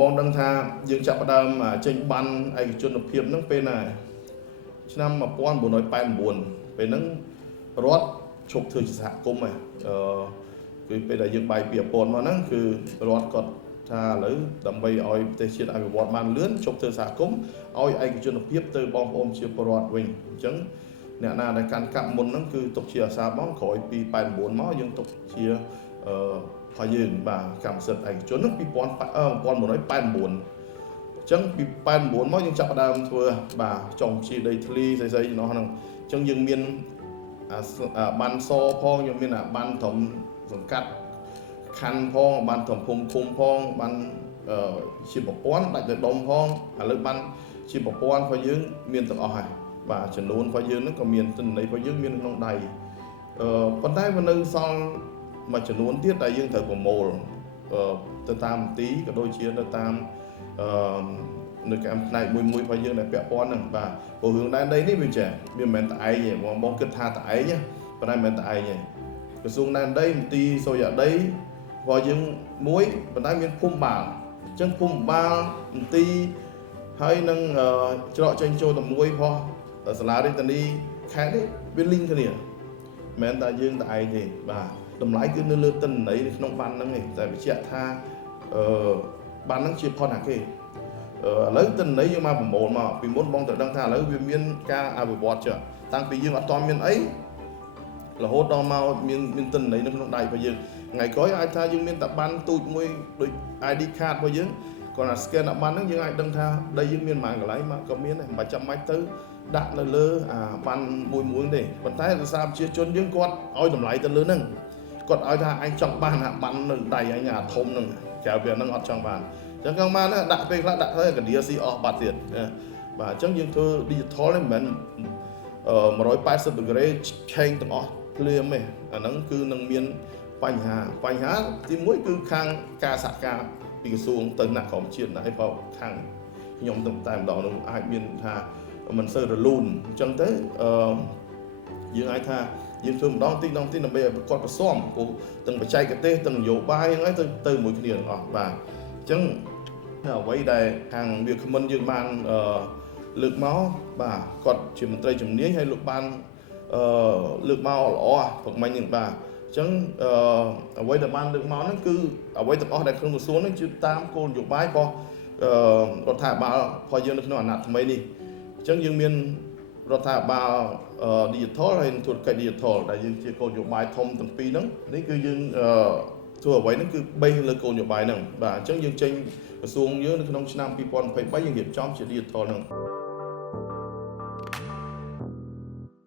បងដឹងថាយើងចាប់ផ្ដើមចេញបានឯកជនភាពហ្នឹងពេលណាឆ្នាំ1989ពេលហ្នឹងរដ្ឋឈប់ធ្វើជាសហគមន៍គឺពេលដែលយើងបាយពីអពតមកហ្នឹងគឺរដ្ឋគាត់ថាឥឡូវដើម្បីឲ្យប្រទេសជាតិអភិវឌ្ឍបានលឿនឈប់ធ្វើសហគមន៍ឲ្យឯកជនភាពទៅបងប្អូនជាពលរដ្ឋវិញអញ្ចឹងអ្នកណាដែលកាន់កាប់មុនហ្នឹងគឺទុកជាអាសាបងក្រោយពី89មកយើងទុកជាហើយយើងបាទកម្មសិទ្ធិឯកជនហ្នឹង1989អញ្ចឹងពី89មកយើងចាប់ផ្ដើមធ្វើបាទចុងជាដីធ្លីស្អីៗនោះហ្នឹងអញ្ចឹងយើងមានបានសផងយើងមានបានត្រឹមសង្កាត់ខណ្ឌផងបានត្រឹមភូមិឃុំផងបានជាប្រព័ន្ធដាច់ទៅដុំផងឥឡូវបានជាប្រព័ន្ធរបស់យើងមានទាំងអស់ហើយបាទចំនួនរបស់យើងហ្នឹងក៏មានទិន្នន័យរបស់យើងមានក្នុងដៃប៉ុន្តែវានៅសល់មួយចំនួនទៀតដែលយើងត្រូវប្រមូលទៅតាមមន្ទីរក៏ដូចជាទៅតាមនៅកម្មផ្នែកមួយរបស់យើងដែលពាក់ព័ន្ធហ្នឹងបាទព្រោះរឿងដែនដីនេះវាចាវាមិនមែនតែឯងទេបងគិតថាតែឯងប៉ុន្តែមិនមែនតែឯងទេក្រសួងដែនដីមន្ទីរសុរិយោដីរបស់យើងមួយប៉ុន្តែមានភូមិបាលអញ្ចឹងភូមិបាលមន្ទីរហើយនឹងច្រកចេញចូលតែមួយផងសាលារដ្ឋាភិបាលខេត្តនេះវាលីងគ្នាមិនមែនតែយើងតែឯងទេបាទតម្លៃគឺនៅលើទិន្នន័យនៅក្នុងបានហ្នឹងឯងតែបញ្ជាក់ថាបានហ្នឹងជាផុតអាគេឥឡូវទិន្នន័យយើងមកប្រមូលមកពីមុនបងត្រូវដឹងថាឥឡូវវាមានការអភិវឌ្ឍចុះតាំងពីយើងអត់តមានអីរហូតដល់មកមានទិន្នន័យនៅក្នុងដៃរបស់យើងថ្ងៃក្រោយអាចថាយើងមានតែបានទូចមួយដូច ID card របស់យើងគាត់ថា scan ដាក់បានហ្នឹងយើងអាចដឹងថាដីយើងមានប៉ុន្មានកន្លែងមកក៏មានដែរមិនបាច់ចាំបាច់ទៅដាក់នៅលើបានមួយទេប៉ុន្តែដោយសារប្រជាជនយើងគាត់ឲ្យតម្លៃទៅលើហ្នឹងគាត់ឲ្យថាអញចង់បានបាននៅដៃអញធំហ្នឹងក្រៅពីហ្នឹងអត់ចង់បានអញ្ចឹងគាត់បានដាក់ពេលខ្លះដាក់ទៅកាឌីស៊ីអស់បាត់ទៀតបាទអញ្ចឹងយើងធ្វើ digital នេះមិនមែន180 degree change ទាំងអស់ភ្លាមទេអាហ្នឹងគឺនឹងមានបញ្ហាទី1គឺខាងការសហការពីក្រសួងទៅណាក្រមជាតិណាហើយបើខាងខ្ញុំទៅតែម្ដងនោះអាចមានថាមិនសូវរលូនអញ្ចឹងទៅយើងអាចថាយើងធ្វើម្ដងទីដើម្បីឲ្យគាត់ប្រសំព្រោះទាំងបច្ចេកទេសទាំងនយោបាយហ្នឹងទៅមួយគ្នាទាំងអស់បាទអញ្ចឹងអ្វីដែលខាងវាគ្មិនយើងបានលើកមកបាទគាត់ជាមន្ត្រីជំនាញហើយលោកបានលើកមកល្អព្រឹកមិញហ្នឹងបាទអញ្ចឹងអ្វីដែលបានលើកមកហ្នឹងគឺអ្វីទាំងអស់ដែលក្នុងក្រសួងហ្នឹងគឺតាមគោលនយោបាយរបស់រដ្ឋាភិបាលរបស់យើងនៅក្នុងអាណត្តិថ្មីនេះអញ្ចឹងយើងមានរដ្ឋាភិបាល digital ហើយធុរកិច្ច digital ដែលយើងជាគោលនយោបាយធំទាំងពីរហ្នឹងនេះគឺយើងធ្វើអ្វីហ្នឹងគឺbasedលើគោលនយោបាយហ្នឹងបាទអញ្ចឹងយើងចេញក្រសួងយើងនៅក្នុងឆ្នាំ2023យើងរៀបចំជា digital ហ្នឹង